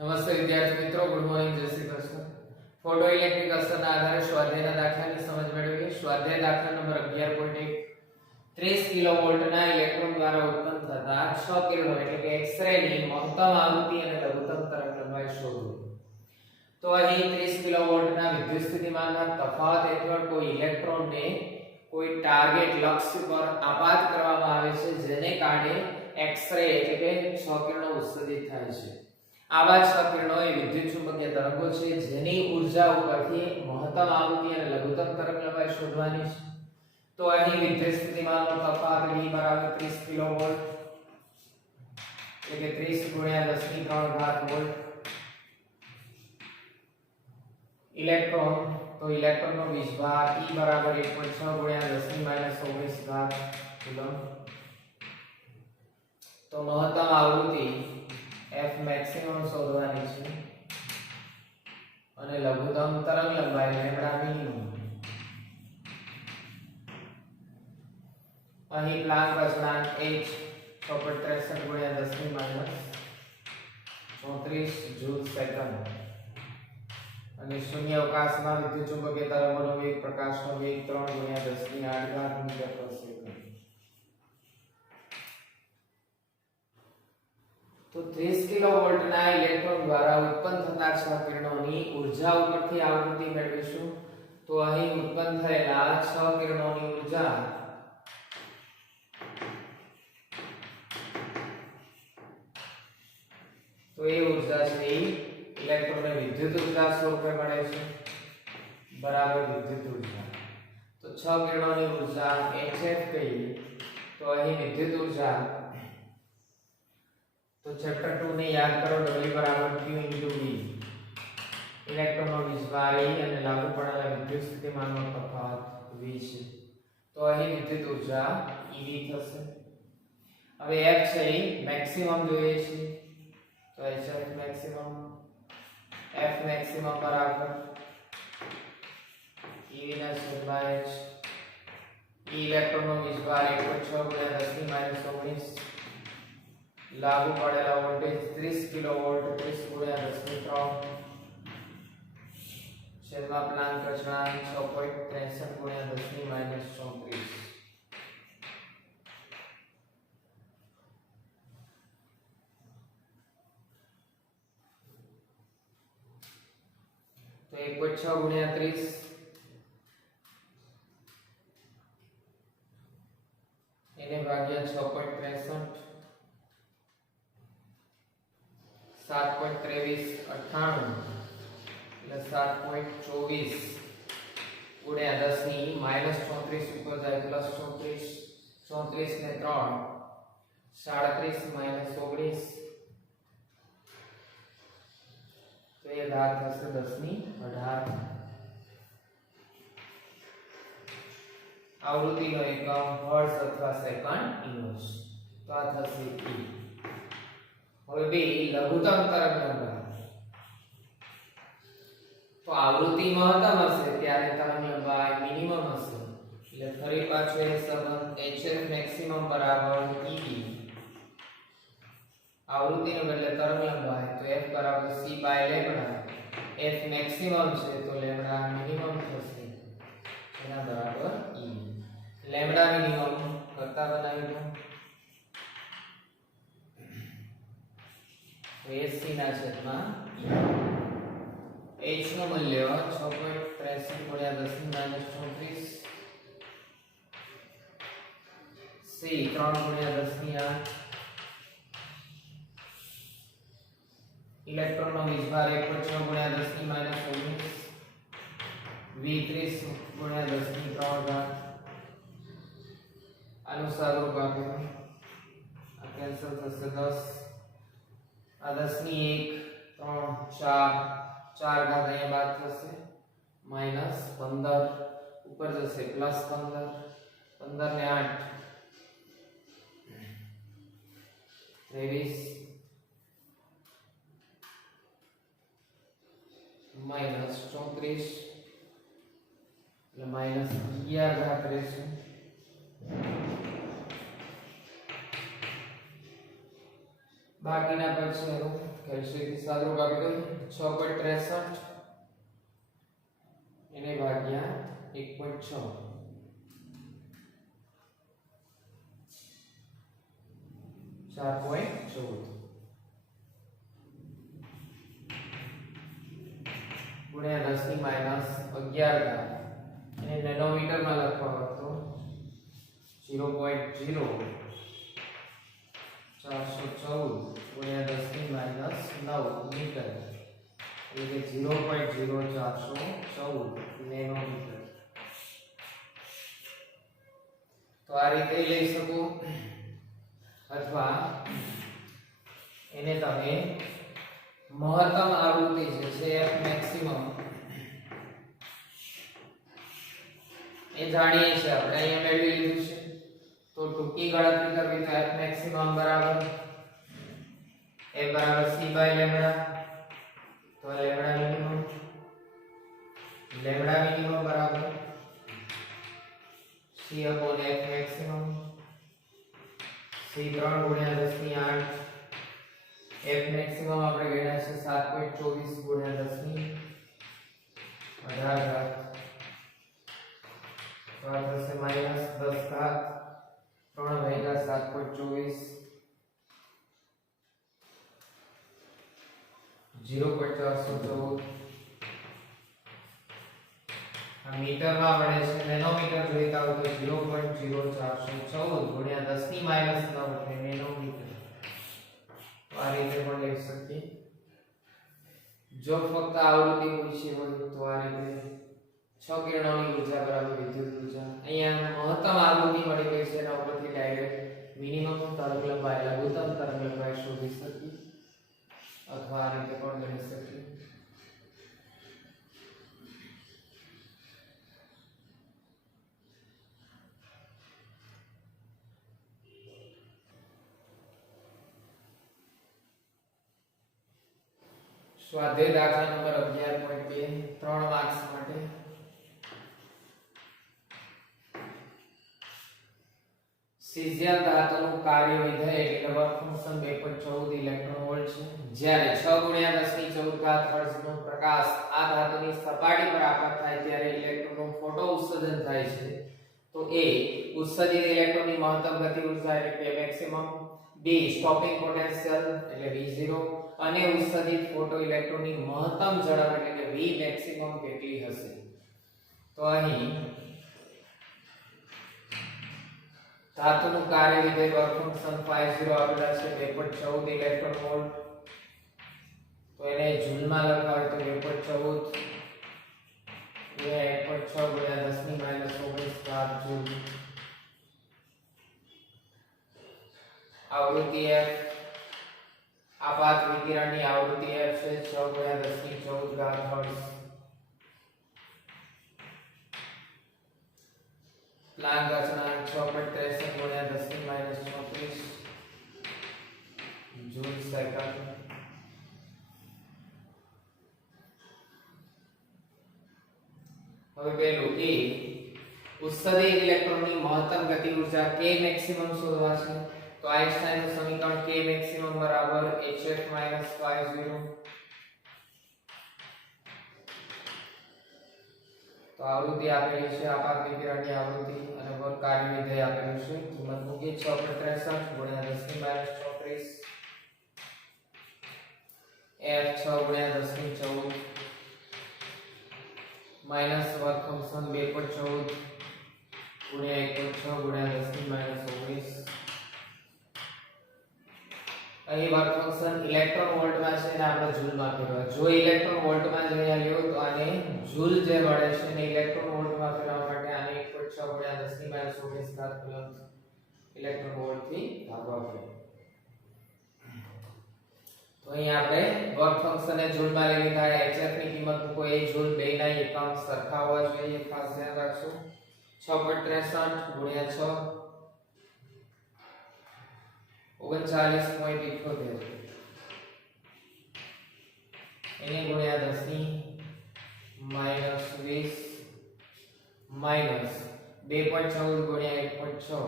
નમસ્તે વિદ્યાર્થી મિત્રો, ગુડ મોર્નિંગ, જય શ્રી કૃષ્ણ. ફોટો ઇલેક્ટ્રિક અસરના આધારે સ્વાધ્યાયના દાખલાની સમજ મેળવીએ. સ્વાધ્યાય દાખલા નંબર 11.1 30 કિલોવોલ્ટના ઇલેક્ટ્રોન દ્વારા ઉત્પન્ન થતા 6 કિરણો એટલે કે એક્સ-રે ની મહત્તમ આવૃત્તિ અને લઘુત્તમ તરંગલંબાઈ શોધો. તો અહીં 30 કિલોવોલ્ટના વિદ્યુત સ્થિતિમાનના તફાવત હેઠળ કોઈ ઇલેક્ટ્રોનને કોઈ ટાર્ગેટ લક્ષ્ય પર આપાત કરવામાં આવે છે, જેને કારણે એક્સ-રે એટલે કે 6 કિરણો ઉત્સર્જિત થાય છે. આવા 6 કિરણો એ વિદ્યુત ચુંબકીય તરંગો છે, જેની ઉર્જા ઉપરથી મહત્તમ આવૃત્તિ અને લઘુત્તમ તરંગલંબાઈ શોધવાની છે. તો અહીં વિદ્યુત સ્થિતિમાનનો તફાવત V બરાબર 30 કિલોવોલ્ટ એટલે કે 30 ગુણ્યા 10 ની 3 ઘાત વોલ્ટ. ઇલેક્ટ્રોન, તો ઇલેક્ટ્રોનનો વીજભાર E બરાબર 1.6 ગુણ્યા 10 ની -19 ઘાત કુલમ્બ. તો મહત્તમ આવૃત્તિ F મેક્સિમમ શોધવાની છે અને લઘુત્તમ તરંગલંબાઈ લેમ્બડા મિનિમમ. અહીં પ્લાન્ક અચળાંક h 6.63 ગુણ્યા 10 ની -34 જૂલ સેકન્ડ અને શૂન્ય અવકાશમાં વિદ્યુત ચુંબકીય તરંગોનો વેગ પ્રકાશનો વેગ 3 ગુણ્યા 10 ની 8 ઘાત મીટર પર સેકન્ડ. તો 30 કિલોવોલ્ટના ઇલેક્ટ્રોન દ્વારા ઉત્પન્ન થતા 6 કિરણોની ઉર્જા ઉપરથી આવૃત્તિ મેળવીશું. તો અહીં ઉત્પન્ન થયેલા 6 કિરણોની ઉર્જા તો એ ઉર્જા છે ઇલેક્ટ્રોનને વિદ્યુત ઉર્જા સ્વરૂપે મળે છે બરાબર વિદ્યુત ઉર્જા. તો 6 કિરણોની ઉર્જા HF કહીએ તો અહીં વિદ્યુત ઉર્જા, તો ચેપ્ટર 2 ને યાદ કરો. W બરાબર Q * V. ઇલેક્ટ્રોનનો વીજભાર E અને લાગુ પડેલા વિદ્યુત સ્થિતિમાનનો તફાવત V છે. તો અહીં વિદ્યુત ઉર્જા EV થશે. હવે F છે મેક્સિમમ જોઈએ છે, તો HF મેક્સિમમ, F મેક્સિમમ બરાબર EV ના છેદમાં H. ઇલેક્ટ્રોનનો વીજભાર 1.6 ગુણ્યા 10 ની -19, लागू पड़ेला वोल्टेज 30 किलोवोल्ट 30 गुण્યા 10 ની 3 છેદમાં પ્લાન્ક અચળાંક 6.63 ગુણ્યા 10 ની -34. તો 1.6 ગુણ્યા 30 એને ભાગ્યા 6.63 7.23 98 એટલે 7.24 ગુણ્યા 10 ની -34 ઉપર જાય +34 34 ને 3 37 -19 તો એ ઘાત થશે 10 ની 18. આવૃત્તિનો એકમ હર્ટ્ઝ અથવા સેકન્ડ ઇન્વર્સ. તો આ થશે E. હવે બે લઘુત્તમ તરંગલંબાઈ. તો આવૃત્તિ મહત્તમ હશે ત્યારે તરંગલંબાઈ મિનિમમ હશે. એટલે ફરી પાછો એ સંબંધ HF મેક્સિમમ બરાબર EV. આવૃત્તિને બદલે તરંગલંબાઈ, તો F બરાબર C by lambda. F maximum છે તો લેમ્બડા મિનિમમ થશે, એના બરાબર E. લેમ્બડા મિનિમમ કરતા બનાવી દો. AC ના છેદમાં H નું મૂલ્ય 6.63 ગુણ્યા 10 ની -34, C 3 ગુણ્યા 10 ની 8. ઇલેક્ટ્રોનનો વીજભાર 1.6 ગુણ્યા 10 ની -19, V 30 ગુણ્યા 10 ની 3 ઘાત. આનું સાદુરૂપ આપો, આ કેન્સલ થશે 10, આ 10 ની 1 3 4 ઘાત અહીંયા બાદ થશે, -15 ઉપર જશે +15 15 ને 8 23 -34 એટલે -11 ઘાત રહેશે. બાકીના પદ છે કેલ્શિયમથી સાદું કાપી દો 6.63 એને ભાગ્યા 1.6 4.14 ગુણ્યા 10 ની માઈનસ 11 અને નેનોમીટર માં લખવા હોય તો 0.0 414 ગુણ્યા 10 ની માઈનસ 9 મીટર એટલે 0.0414 નેનોમીટર. તો આ રીતે લઈ શકો અથવા એને તમે મહત્તમ આવૃત્તિ જે છે f મેક્સિમમ એ જાણીએ છીએ આપણે અહીંયા મેળવી લીધું છે. તો ટૂંકી ગણતરી કરવી તો f મેક્સિમમ બરાબર f બરાબર c બાય લેમ્ડા. તો લેમ્ડા મિનિમમ બરાબર c upon f maximum. c 3 ગુણ્યા 10 ની 8 f મેક્સિમમ આપણે ગણ્યા છે 7.24 ગુણ્યા 10 ની 18 તો આ થશે માઈનસ 10 ઘાત 3 ભાગ્યા 7.24 0.414 આ મીટરમાં મળે છે. નેનોમીટર જોઈતા હોય તો 0.0414 ગુણ્યા 10 ની માઈનસ 9 એટલે નેનોમીટર. આ રીતે પણ લઈ શકીએ. જો ફક્ત આવૃત્તિ પૂછી હોય તો આ રીતે 6 કિરણોની ઊર્જા બરાબર વિદ્યુત ઊર્જા. અહીંયા મહત્તમ આવૃત્તિ મળી ગઈ છે એના ઉપરથી ડાયરેક્ટ મિનિમમ તરંગલંબાઈ લઘુત્તમ તરંગલંબાઈ શોધી શકીએ અથવા આ રીતે પણ ગણી શકીએ. સ્વાધ્યાય દાખલા નંબર 11.2 3 માર્ક્સ માટે. સીઝિયમ ધાતુનું કાર્ય વિધેય એટલે વર્ક ફંક્શન 2.14 ઇલેક્ટ્રોન વોલ્ટ છે. જ્યારે 6 ગુણ્યા 10 ની 14 ઘાત હર્ટ્ઝનો પ્રકાશ આ ધાતુની સપાટી પર આપત થાય ત્યારે ઇલેક્ટ્રોનનું ફોટો ઉત્સર્જન થાય છે. તો એ ઉત્સર્જિત ઇલેક્ટ્રોનની મહત્તમ ગતિ ઊર્જા એટલે કે મેક્સિમમ, બી સ્ટોપિંગ પોટેન્શિયલ એટલે V0 અને ઉત્સર્જિત ફોટો ઇલેક્ટ્રોનની મહત્તમ ઝડપ એટલે કે V મેક્સિમમ કેટલી હશે. તો અહીં ધાતુનું કાર્ય વિધેય વર્ક ફંક્શન 50 આપેલા છે 2.14 ઇલેક્ટ્રોન વોલ્ટ. તો એને જૂલમાં લખાવે તો 2.14 ગુણ્યા 1.6 ગુણ્યા 10 ની માઈનસ 19 જૂલ. આવૃત્તિ f આપાત વિકિરણની આવૃત્તિ f છે 6 ગુણ્યા 10 ની 14 ઘાત હર્ટ્ઝ. પ્લાન્ક અચળાંક 6.63 ગુણ્યા 10 ની માઈનસ 34 જૂલ સેકન્ડ. હવે પહેલું એ ઉત્સર્જિત ઇલેક્ટ્રોનની મહત્તમ ગતિ ઊર્જા k મેક્સિમમ શોધવા છે. તો આઈન્સ્ટાઈનનું સમીકરણ k મેક્સિમમ બરાબર hf - 50. તો આવૃત્તિ આપેલી છે આપાત વિકિરણની આવૃત્તિ અને વર્ક કાર્ય વિધેય આપેલું છે. કિંમત મૂકી 6.63 ગુણ્યા 10 ની માઈનસ 34 f 6 ગુણ્યા 10 ની 14 માઈનસ વર્ક ફંક્શન 2.14 ગુણ્યા 1.6 ગુણ્યા 10 ની માઈનસ 19. અહીં વર્ક ફંક્શન ઇલેક્ટ્રોન વોલ્ટમાં છે ને આપણે જૂલમાં ફેરવા. જો ઇલેક્ટ્રોન વોલ્ટમાં જઈને લ્યો તો આને જૂલ જે મળે છે ને ઇલેક્ટ્રોન વોલ્ટમાં ફેરવવા માટે આને 1.6 ગુણ્યા 10 ની માઈનસ 19 ઘાત કુલમ્બ ઇલેક્ટ્રોન વોલ્ટ થી ભાગવા પડે. તો અહીં આપણે વર્ક ફંક્શનને જૂલમાં લઈ લીધા. hf ની કિંમત મૂકો એ જૂલ બેના એકમ સરખા હોવા જોઈએ ખાસ ધ્યાન રાખજો. 6.63 ગુણ્યા 6 39.78 એને ગુણ્યા 10 ની માઈનસ 20 માઈનસ 2.14 ગુણ્યા 1.6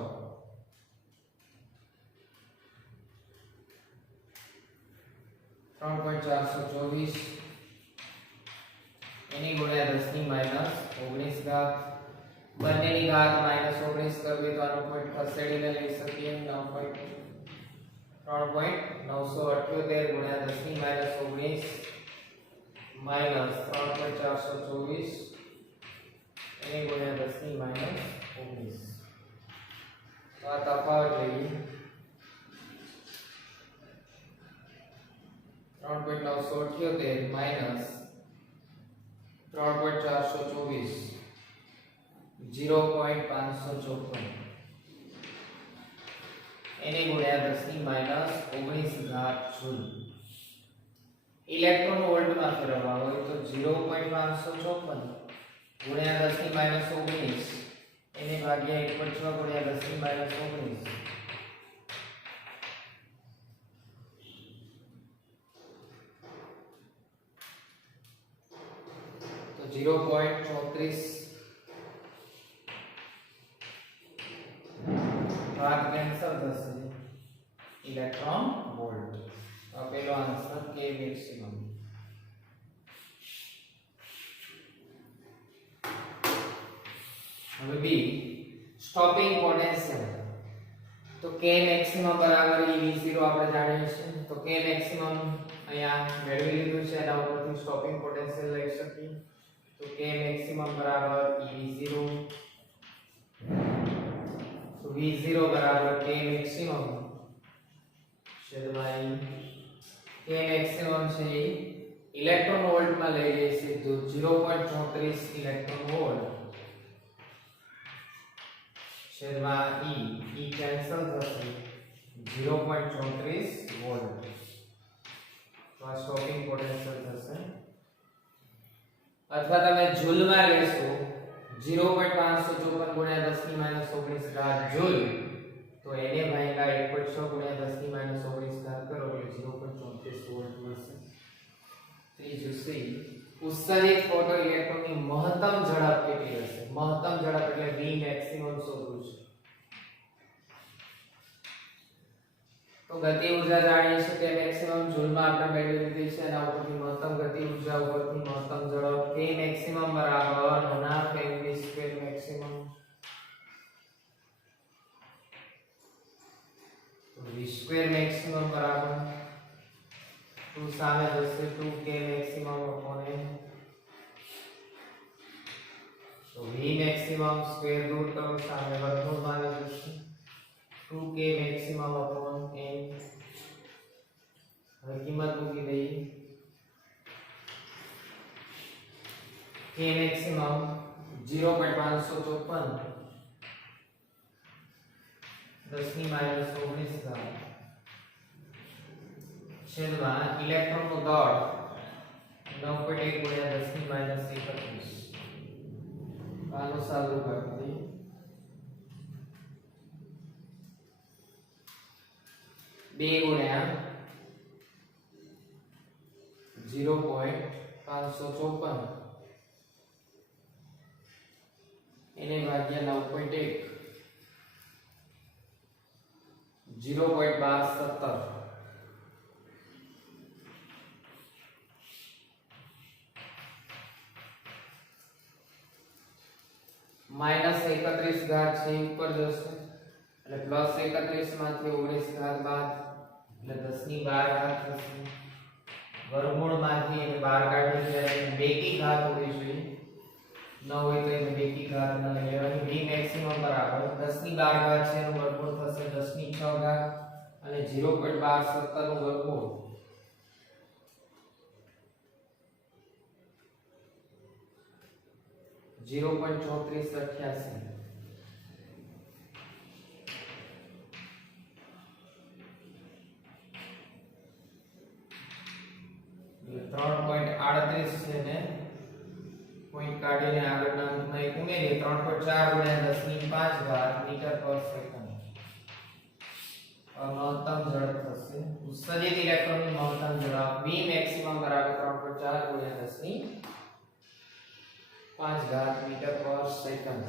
39.78 3.424 એની ગુણ્યા 10 ની માઈનસ 19 ઘાત બંનેની ઘાત -19 કરવી તો આનો પોઈન્ટ ખસેડીને લઈ શકીએ 3.978 ગુણ્યા 10 ની માઈનસ 19 માઈનસ 3.424 એની ગુણ્યા 10 ની માઈનસ 19 તો આ તફાવત લઈએ 3.978 માઈનસ 3.424 0.554 એની ગુણ્યા 10 ની માઈનસ 19 ઘાત જૂલ ઇલેક્ટ્રોન વોલ્ટમાં ફેરવવા હોય તો 0.554 ગુણ્યા 10 ની માઈનસ 19 એને ભાગ્યા 1.6 ગુણ્યા 10 ની માઈનસ 19 તો 0.34 ભાગ કેન્સલ થશે ઇલેક્ટ્રોન વોલ્ટ તો પેલો આન્સર કે મેક્સિમમ હવે બી સ્ટોપિંગ પોટેન્શિયલ તો k મેક્સિમમ બરાબર ev0 આપણે જાણીએ છીએ તો k મેક્સિમમ અહીંયા મેળવી લીધું છે એના ઉપરથી સ્ટોપિંગ પોટેન્શિયલ લઈ શકીએ તો k મેક્સિમમ બરાબર ev0 તો v0 બરાબર k મેક્સિમમ છેદમાં k મેક્સિમમ છે ઇલેક્ટ્રોન વોલ્ટ માં લઈ જઈએ તો 0.34 ઇલેક્ટ્રોન વોલ્ટ છેદમાં e કેન્સલ થશે 0.34 વોલ્ટ તો આ સ્ટોપિંગ પોટેન્શિયલ થશે અથવા તમે જૂલમાં લેશો 0.554 ગુણ્યા 10 ની માઈનસ 19 ઘાત જૂલ તો એને ભાગ્યા 1.6 ગુણ્યા 10 ની માઈનસ 19 ઘાત કરો એટલે 0.34 વોલ્ટ મળશે ત્રીજું સી ઉત્સર્જિત ફોટો ઇલેક્ટ્રોનની મહત્તમ ઝડપ કેટલી હશે મહત્તમ ઝડપ એટલે v મેક્સિમમ શોધવું છે તો ગતિ ઊર્જા જાણીએ છીએ કે મેક્સિમમ જૂલમાં આપણે મેળવી લીધી છે એના ઉપરથી મહત્તમ ગતિ ઊર્જા ઉપરથી મહત્તમ ઝડપ k મેક્સિમમ બરાબર નાના v સ્ક્વેર મેક્સિમમ તો v સ્ક્વેર મેક્સિમમ બરાબર 2 સામે જશે 2k મેક્સિમમ upon n તો v મેક્સિમમ સ્ક્વેર રૂટ કરો સામે વર્ગમૂળ માં જશે 2k મેક્સિમમ upon n હવે કિંમત મૂકી દઈએ k મેક્સિમમ 0.554 10 ની માઈનસ 19 ઘાત છેદમાં ઇલેક્ટ્રોન નો દળ 9.1 ગુણ્યા 10 ની માઈનસ 31 આનો સાદું કરી દઈએ 2 ગુણ્યા 0.554 એને ભાગ્યા 9.1 0.1217 माइनस 31 घात से ऊपर जશે એટલે પ્લસ 31 માંથી 19 ઘાત બાદ એટલે 10 ની 12 ઘાત થશે વર્ગમૂળ માંથી એને 12 કાઢી એટલે 2 की घात હોવી જોઈએ ન હોય તો એને 2 की घात ન લેવાની v મેક્સિમમ બરાબર 10 ની 12 ઘાત છે એનું વર્ગમૂળ થશે 10 ની 6 ઘાત અને 0.1217 નું વર્ગમૂળ 0.3488 3.38 છે ને પોઈન્ટ કાઢીને આગળના અંકમાં એક ઉમેરીએ 3.4 ગુણ્યા 10 ની 5 ઘાત મીટર પર સેકન્ડ મહત્તમ ઝડપ થશે ઉત્સર્જિત ઇલેક્ટ્રોનની મહત્તમ ઝડપ v મેક્સિમમ બરાબર 3.4 ગુણ્યા 10 ની 5 घात मीटर पर सेकंड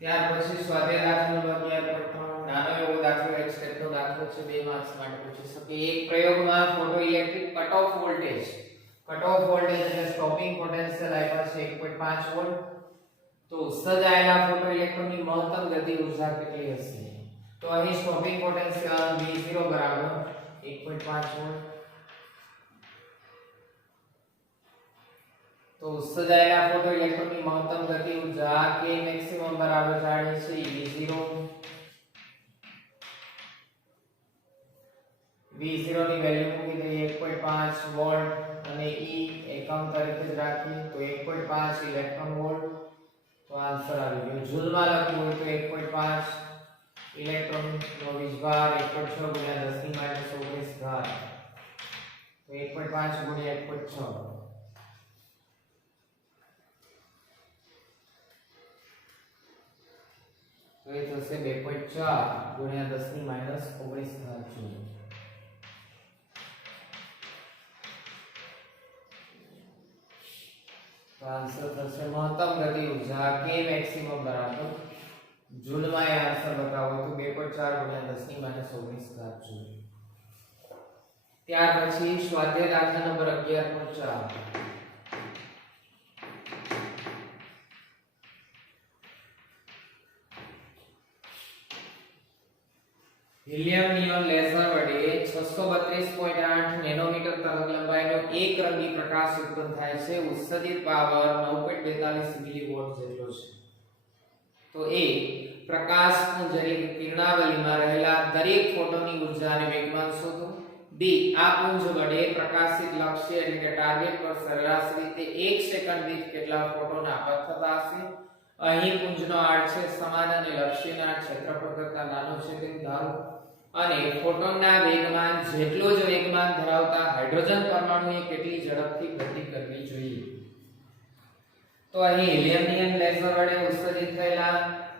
ત્યાર પછી સ્વાધ્યાય દાખલા નંબર 11.3 નાનો એવો દાખલો એક સ્ટેપનો દાખલો છે 2 માર્ક્સ માટે પૂછી શકે. એક પ્રયોગમાં photo electric cut off voltage એટલે સ્ટોપિંગ પોટેન્શિયલ આપ્યા છે 1.5 વોલ્ટ. તો સજાયેલા ફોટો ઇલેક્ટ્રોનની મહત્તમ ગતિ ઊર્જા કેટલી હશે? તો અહીં સ્ટોપિંગ પોટેન્શિયલ V0 બરાબર 1.5 વોલ્ટ. તો સજાયેલા ફોટો ઇલેક્ટ્રોનની મહત્તમ ગતિ ઊર્જા K મેક્સિમમ બરાબર જાણીએ છીએ V0 ની વેલ્યુ મૂકી દઈએ 1.5 વોલ્ટ અને E એકમ તરીકે જ રાખીએ તો 1.5 ઇલેક્ટ્રોન વોલ્ટ. તો આન્સર આવી ગયો. જૂલમાં લખવું હોય તો 1.5 ઇલેક્ટ્રોન નો વીજભાર 1.6 ગુણ્યા 10 ની માઈનસ 19 ઘાત. તો 1.5 ગુણ્યા 1.6 तो ये थશે 2.4 गुण્યા 10 ની માઈનસ 19 ઘાત જૂલ. તો આન્સર થશે મહત્તમ ગતિ ઊર્જા K મેક્સિમમ બરાબર જૂલમાં એ આન્સર બતાવો તો 2.4 ગુણ્યા 10 ની માઈનસ 19 ઘાત જૂલ. ત્યાર પછી સ્વાધ્યાય દાખલા નંબર 11.4 હિલિયમ નિયોન લેસર વડે 632.8 નેનોમીટર તરંગલંબાઈનો એક રંગી પ્રકાશ ઉત્પન્ન થાય છે. ઉત્સર્જિત પાવર 9.42 મિલીવોટ જેટલો છે. તો એ પ્રકાશપુંજની કિરણાવલીમાં રહેલા દરેક ફોટોનની ઊર્જા અને વેગમાન શોધો. બી આ પુંજ વડે પ્રકાશિત લક્ષ્ય એટલે કે ટાર્ગેટ પર સરેરાશ રીતે 1 સેકન્ડ દીઠ કેટલા ફોટોન આપત થતા હશે. અહીં પુંજનો આડછેદ સમાન અને લક્ષ્યના ક્ષેત્રફળ કરતા નાનો છે તેમ ધારો અને ફોટોનના વેગમાન જેટલો જ વેગમાન ધરાવતા હાઇડ્રોજન પરમાણુએ કેટલી ઝડપથી ગતિ કરવી જોઈએ. તો અહીં હિલિયમ નિયન લેસર વડે ઉત્સર્જિત થયેલા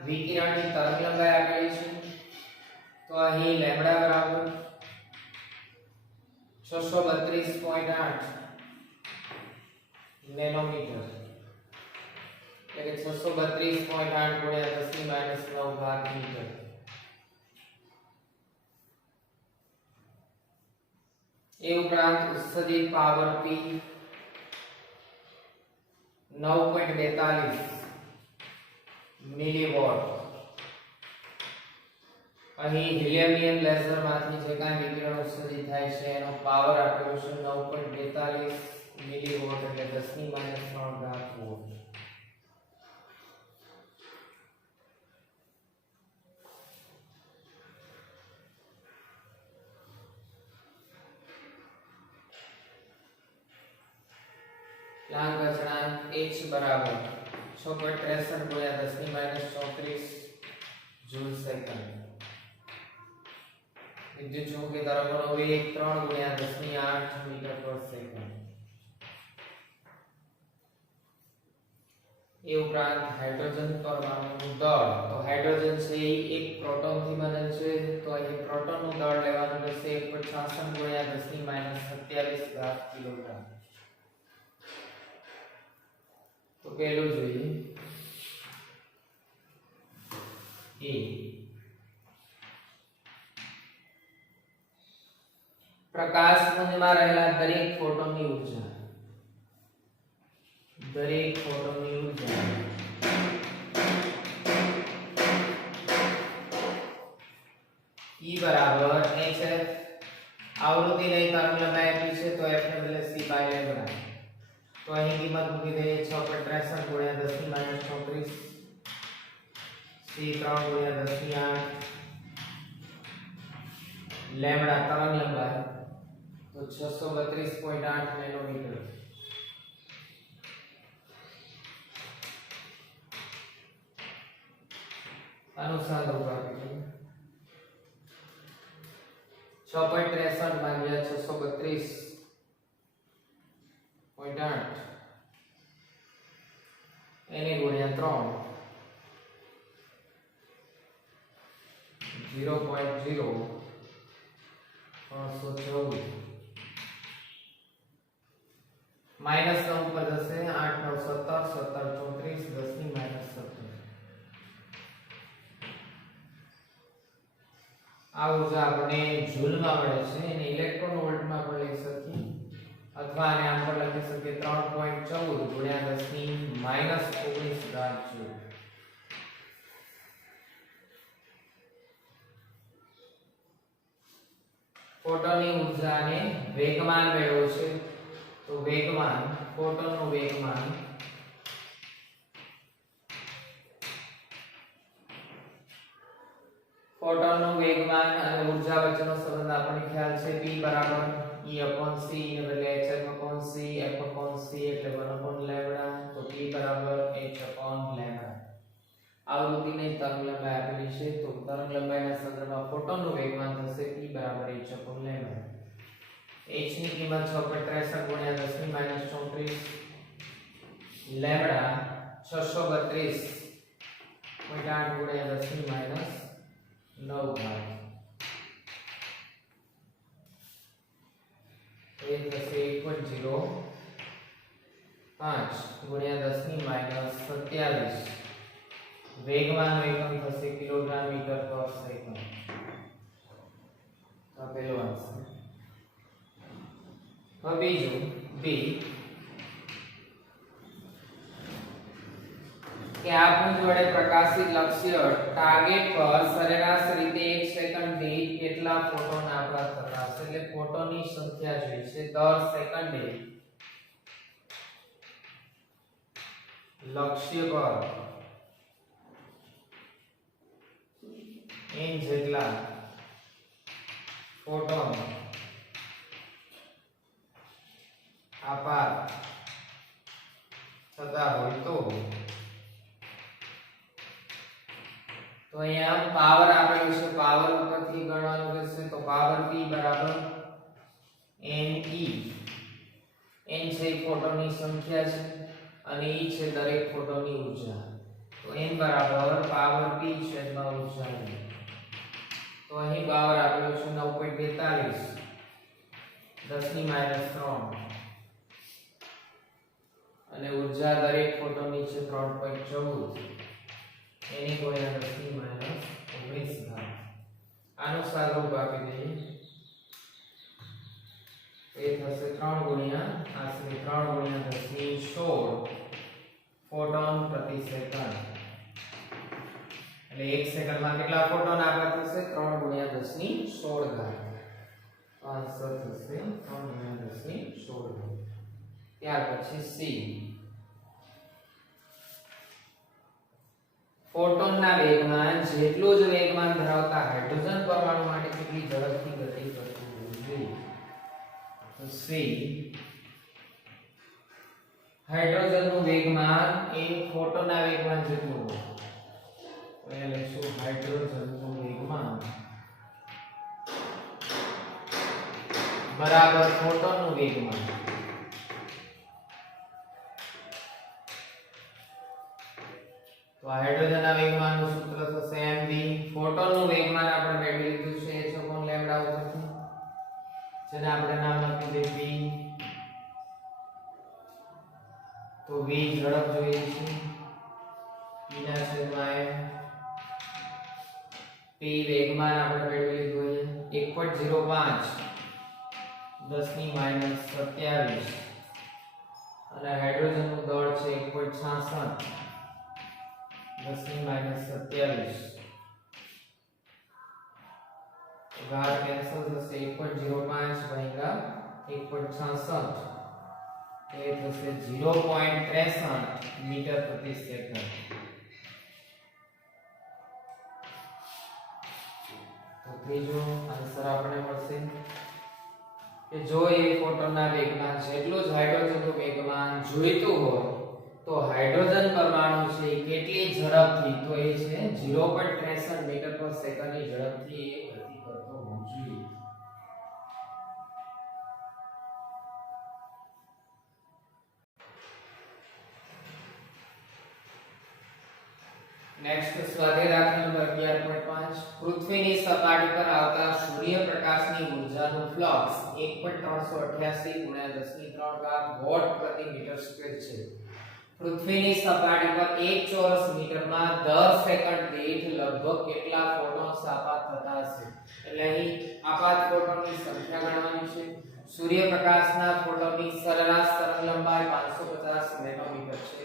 વિકિરણની તરંગલંબાઈ આપેલી છે. તો અહીં લેમ્બડા બરાબર 632.8 નેનોમીટર એટલે 632.8 ગુણ્યા 10 ની માઈનસ 9 ઘાત મીટર. એ ઉપરાંત ઉત્સર્જિત પાવર P 9.42 મિલીવોટ. અહીં હિલિયમ નિયન લેસરમાંથી જે કાંઈ વિકિરણ ઉત્સર્જિત થાય છે એનો પાવર આપેલો છે 9.42 મિલીવોટ એટલે 10 ની માઈનસ 3 ઘાત વોટ. પ્લાન્ક અચળાંક h બરાબર 6.63 ગુણ્યા 10 ની માઈનસ 34 જૂલ સેકન્ડ. વિદ્યુત ચુંબકીય તરંગોનો વેગ 3 ગુણ્યા 10 ની 8 મીટર પર સેકન્ડ. એ ઉપરાંત હાઇડ્રોજન પરમાણુનું દળ. તો હાઇડ્રોજન છે એ એક પ્રોટોનથી બને છે. તો અહીં પ્રોટોનનું દળ લેવાનું રહેશે 1.66 ગુણ્યા 10 ની માઈનસ 27 ઘાત કિલોગ્રામ. તો પહેલું જોઈએ એ પ્રકાશપુંજમાં રહેલા દરેક ફોટોનની ઊર્જા E બરાબર hf આવૃત્તિ લઈ તરંગલંબાઈ આપી છે તો f ને બદલે c બાય લેમ્બડા. તો અહીં કિંમત મૂકી દઈએ 6.63 ગુણ્યા 10 ની માઈનસ 34 c 3 ગુણ્યા 10 ની 8 લેમ્બડા તરંગલંબાઈ તો 632.8 નેનોમીટર. અનુસાર આપી છે 6.63 ભાગ્યા 632.8 એને ગુણ્યા 3 0.0 314 માઈનસ 9 પર જશે 8 9 17 17 34 10 ની માઈનસ 17 આ ઊર્જા આપણે જૂલમાં મળે છે અને ઇલેક્ટ્રોન વોલ્ટમાં પણ લઈ શકીએ અથવા આને આમ પણ લખી શકીએ 3.14 ગુણ્યા 10 ની -19 ઘાત જૂલ. ફોટોનની ઊર્જાને વેગમાન મેળવ્યો છે તો વેગમાન ફોટોનનું વેગમાન ફોટોનનું વેગમાન અને ઊર્જા વચ્ચેનો સંબંધ આપણને ખ્યાલ છે P બરાબર E/c ને બદલે hf/c f/c એટલે 1/λ તો P બરાબર h/λ. આવૃત્તિને તરંગ લંબાઈ આપેલી છે તો તરંગ લંબાઈના સંદર્ભમાં ફોટોનનું વેગમાન થશે P બરાબર h/λ. h ની કિંમત 6.63 ગુણ્યા 10 ની -34 લેમ્બડા 632.8 ગુણ્યા 10 ની -9 ઘાત એ થશે 1.05 ગુણ્યા 10 ની -27 વેગમાનનો એકમ થશે કિલોગ્રામ મીટર પર સેકન્ડ. તો પહેલો આન્સર. હવે બીજું બી કે આપણી જોડે પ્રકાશિત લક્ષ્ય ટાર્ગેટ પર સરેરાશ રીતે 1 સેકન્ડ દીઠ કેટલા ફોટોન આપણા થતા હશે એટલે ફોટોનની સંખ્યા જોઈએ છે દર સેકન્ડે લક્ષ્ય પર n જેટલા ફોટોન આપાત થતા હોય તો અહીંયા પાવર આપેલું છે પાવર ઉપરથી ગણવાનું રહેશે તો પાવર P બરાબર ne n છે ફોટોનની સંખ્યા છે અને e છે દરેક ફોટોનની ઊર્જા તો n બરાબર પાવર P છેદમાં ઊર્જા e. તો અહીં પાવર આપેલો છે 9.42 10 ની -3 અને ઊર્જા દરેક ફોટોનની છે 3.14 એની ગુણ્યા 10 ની -19 ઘાત. આનું સાદુરૂપ આપી દઈએ એ થશે 3 ગુણ્યા આશરે 3 ગુણ્યા 10 ની 16 ફોટોન પ્રતિ સેકન્ડ એટલે 1 સેકન્ડમાં કેટલા ફોટોન આપવા થશે 3 ગુણ્યા 10 ની 16 ઘાત. આન્સર થશે 3 ગુણ્યા 10 ની 16 ઘાત. ત્યાર પછી સી ફોટોનના વેગમાન જેટલું જ વેગમાન ધરાવતા હાઇડ્રોજન પરમાણુ માટે કેટલી ઝડપથી ગતિ કરતું હોવું જોઈએ. તો સી હાઇડ્રોજનનું વેગમાન એ ફોટોનના વેગમાન જેટલું હોય તો એ લખીશું હાઇડ્રોજનનું વેગમાન બરાબર ફોટોનનું વેગમાન. તો હાઇડ્રોજનના વેગમાનનું સૂત્ર થશે mv. ફોટોનનું વેગમાન આપણે મેળવી લીધું છે h/λ ઉપરથી જેને આપણે નામ આપી દઈએ p. તો v ઝડપ જોઈએ છે p ના છેદમાં m. p વેગમાન આપણે મેળવી લીધું છે 1.05 10 ની -27 અને હાઇડ્રોજનનું દળ છે 1.66 10 ની -27 ઘાત કેન્સલ થશે 1.05 ભાગ્યા 1.66 એ થશે 0.63 મીટર પ્રતિ સેકન્ડ. તો ત્રીજો આન્સર આપણે મળશે કે જો એ ફોટોનના વેગમાન જેટલું જ હાઇડ્રોજનનું વેગમાન જોઈતું હોય તો હાઇડ્રોજન પરમાણુ છે કેટલી ઝડપથી તો એ છે 0.63 મીટર પર સેકન્ડની ઝડપથી એ ગતિ કરતો હોવો જોઈએ. નેક્સ્ટ સ્વાધ્યાય દાખલા નંબર 11.5 પૃથ્વીની સપાટી પર આવતા સૂર્યપ્રકાશની ઊર્જાનું ફ્લક્સ 1.388 ગુણ્યા 10 ની 3 ઘાત વોટ પ્રતિ મીટર સ્ક્વેર છે. પૃથ્વીની સપાટી પર 1 ચોરસ મીટરમાં દર સેકન્ડ દીઠ લગભગ કેટલા ફોટોન્સ આપાત થતા હશે એટલે અહીં આપાત ફોટોનની સંખ્યા ગણવાની છે. સૂર્યપ્રકાશના ફોટોનની સરેરાશ તરંગલંબાઈ 550 નેનોમીટર છે.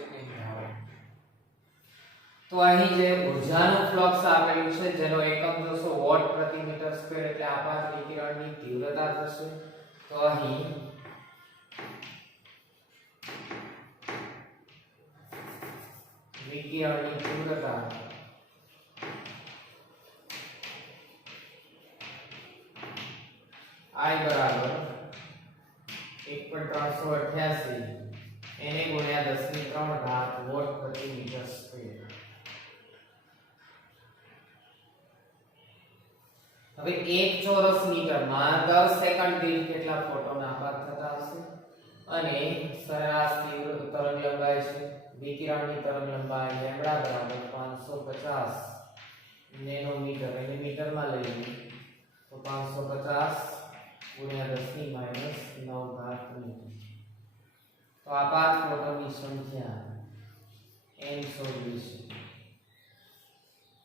તો અહીં જે ઊર્જાનું ફ્લક્સ આપેલું છે જેનો એકમ જોશો વોટ પ્રતિ મીટર સ્ક્વેર એટલે આપાત વિકિરણની તીવ્રતા થશે. તો અહીં વિકિરણની તીવ્રતા I બરાબર 1.388 એને ગુણ્યા 10³ વોટ પ્રતિ મીટર સ્ક્વેર. હવે 1 ચોરસ મીટરમાં દર સેકન્ડ દીઠ કેટલા ફોટોન આપાત થતા હશે અને સરેરાશ તરંગલંબાઈ છે વિકિરણની તરંગલંબાઈ લેમ્બડા બરાબર 550 નેનોમીટર એને મીટરમાં લઈ લઈએ તો 550 ગુણ્યા 10⁻⁹ મીટર. તો આપાત ફોટોનની સંખ્યા n શોધવી છે.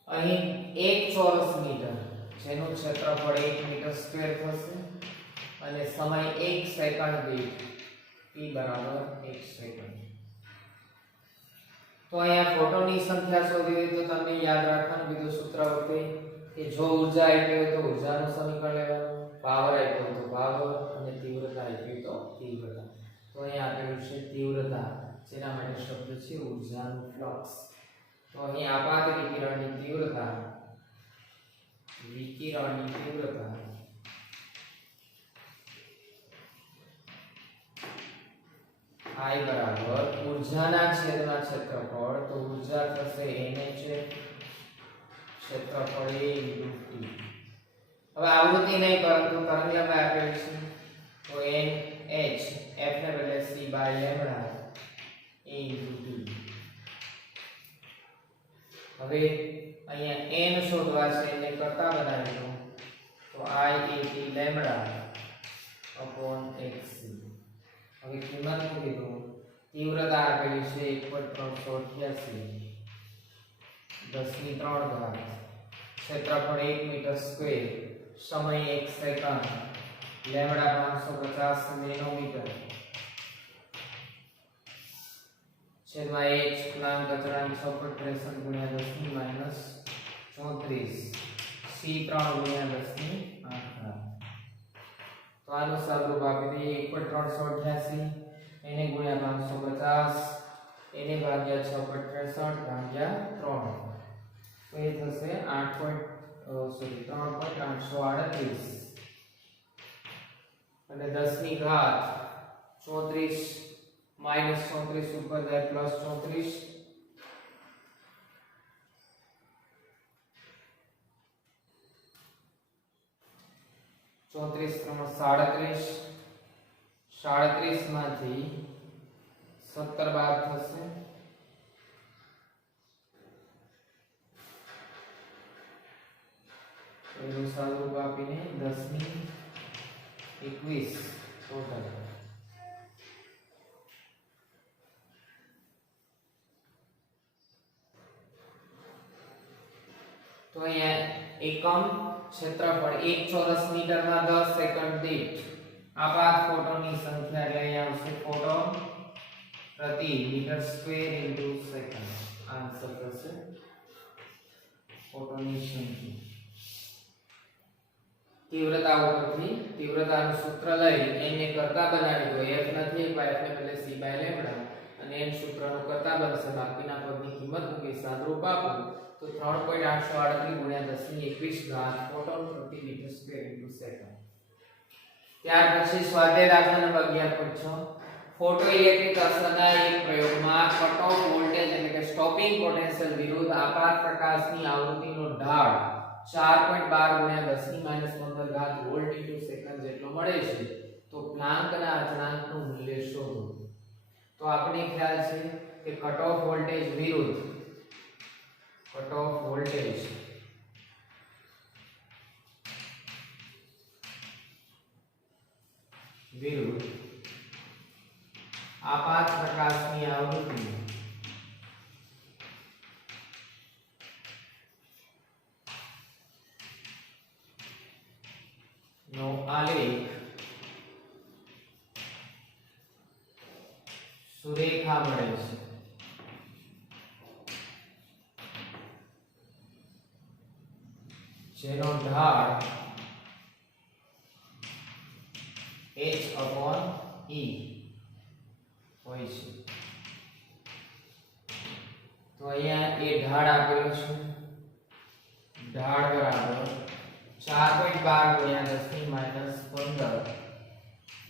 અહીં 1 ચોરસ મીટર જેનું ક્ષેત્રફળ 1 મીટર સ્ક્વેર થશે અને સમય 1 સેકન્ડ દીઠ t બરાબર 1 સેકન્ડ. તો અહીંયા ફોટોનની સંખ્યા શોધવી હોય તો તમને યાદ રાખવાનું બીજું સૂત્ર વખતે કે જો ઊર્જા આપી હોય તો ઊર્જાનું સમીકરણ લેવાનું, પાવર આપ્યો હોય તો પાવર અને તીવ્રતા આપી હોય તો તીવ્રતા. તો અહીંયા આપેલું છે તીવ્રતા જેના માટે શબ્દ છે ઊર્જાનું ફ્લક્સ. તો અહીં આપાત વિકિરણની તીવ્રતા I બરાબર ઊર્જાના છેદમાં ક્ષેત્રફળ તો ઊર્જા થશે NH ક્ષેત્રફળ A × T. હવે આવૃત્તિ નહીં પરંતુ તરંગલંબાઈ આપેલી છે તો NH F ને બદલે C by lambda A × T. હવે અહીંયા n શોધવા છે એને કરતા બનાવી દો તો I A T lambda upon xc. હવે કિંમત મૂકી દો. તીવ્રતા આપેલી છે 1.388 10⁻³ ક્ષેત્રફળ 1 મીટર સ્ક્વેર સમય 1 સેકન્ડ લેમ્બડા 550 નેનોમીટર છેદમાં h ક્લાંક અચળાંક 6.63 ગુણ્યા 10⁻34 c 3 ગુણ્યા 10⁸. તો આનું સાદુરૂપ આપી દઈએ 1.388 એને ગુણ્યા 550 એને ભાગ્યા 6.63 ભાગ્યા 3 તો એ થશે 3.838 અને 10⁻34 -34 ઉપર જાય +34 34 37 માંથી 17 બાદ થશે એનું સાદુરૂપ આપીને 10⁻21 ટોટલ. તો અહીંયા એકમ ક્ષેત્રફળ 1 ચોરસ મીટરમાં 10 સેકન્ડ દીઠ આપાત ફોટોનની સંખ્યા એટલે અહીંયા આવશે ફોટોન પ્રતિ મીટર સ્ક્વેર * સેકન્ડ. આન્સર થશે ફોટોનની સંખ્યા. તીવ્રતા ઉપરથી તીવ્રતાનું સૂત્ર લઈ n ને કરતા બનાવી દો. f નથી f ને બદલે c બાય લેમ્બડા અને n સૂત્રનું કરતા બનશે. બાકીના પદની કિંમત મૂકી સાદુરૂપ આપો તો 3.838 ગુણ્યા 10⁻21 ફોટોન પ્રતિ મીટર સ્ક્વેર * સેકન્ડ. ત્યાર પછી સ્વાધ્યાય દાખલા નંબર 11.6 ફોટો ઇલેક્ટ્રિક અસરના એક પ્રયોગમાં કટ ઓફ વોલ્ટેજ એટલે કે સ્ટોપિંગ પોટેન્શિયલ વિરુદ્ધ આપાત પ્રકાશની આવૃત્તિનો ઢાળ 4.12 ગુણ્યા 10⁻15 વોલ્ટ * સેકન્ડ જેટલો મળે છે. તો પ્લાન્કના અચળાંકનું મૂલ્ય શોધો. તો આપણે ખ્યાલ છે કે કટ ઓફ વોલ્ટેજ વિરુદ્ધ આપાત પ્રકાશની આવૃત્તિ આલેખ સુરેખા મળે છે જેનો ઢાળ h/e હોય છે. તો અહીંયા એ ઢાળ આપેલો છે. ઢાળ બરાબર 4.12 × 10⁻15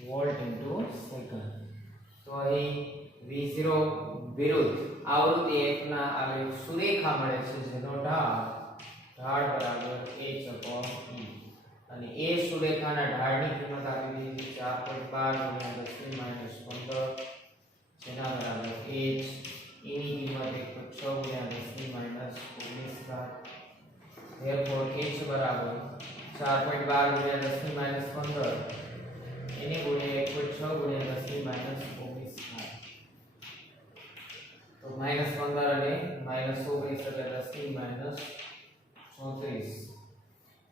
વોલ્ટ ઇન્ટુ સેકન્ડ. તો અહીં v0 વિરુદ્ધ આવૃત્તિ f ના આલેખ સુરેખા મળે છે જેનો ઢાળ બરાબર h/e અને એ સુરેખાના ઢાળની કિંમત આપી દીધી 4.12 × 10⁻15 જેના બરાબર h. એની કિંમત 106 × 10⁻19 therefore h બરાબર 4.12 × 10⁻15 એને ગુણ્યા 106 × 10⁻19 તો -15 અને -19 એટલે 10⁻34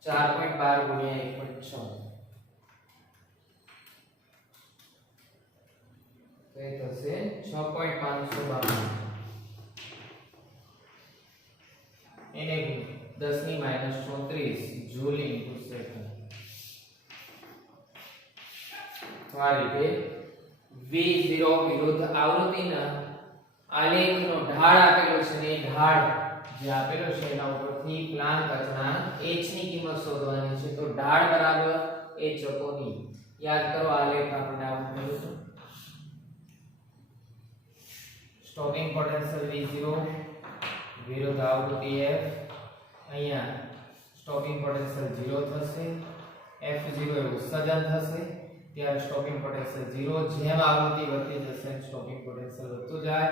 4.12 ગુણ્યા 1.6 તો એ થશે 6.592 એને 10⁻34 જૂલ ઇન્ટુ સેકન્ડ. તો આ રીતે v0 વિરુદ્ધ આવૃત્તિના આલેખનો ઢાળ આપેલો છે ને એ ઢાળ જે આપેલો છે એના ઉપરથી પ્લાન્ક અચળાંક h ની કિંમત શોધવાની છે. તો ઢાળ બરાબર h/e. યાદ કરો આલેખ આપણે આવું કર્યું હતું. સ્ટોપિંગ પોટેન્શિયલ v0 વિરુદ્ધ આવૃત્તિ f. અહીંયા સ્ટોપિંગ પોટેન્શિયલ 0 થશે. f0 એવું સજન થશે ત્યારે સ્ટોપિંગ પોટેન્શિયલ 0. જેમ આવૃત્તિ વધતી જશે સ્ટોપિંગ પોટેન્શિયલ વધતું જાય.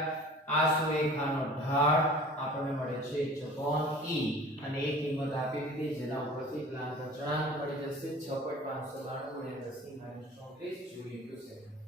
આ સુરેખાનો ઢાળ આપણને મળે છે h/e અને એ કિંમત આપી દીધી જેના ઉપરથી પ્લાન્ક અચળાંક મળી જશે 6.592 × 10⁻34 જૂલ ઇન્ટુ સેકન્ડ.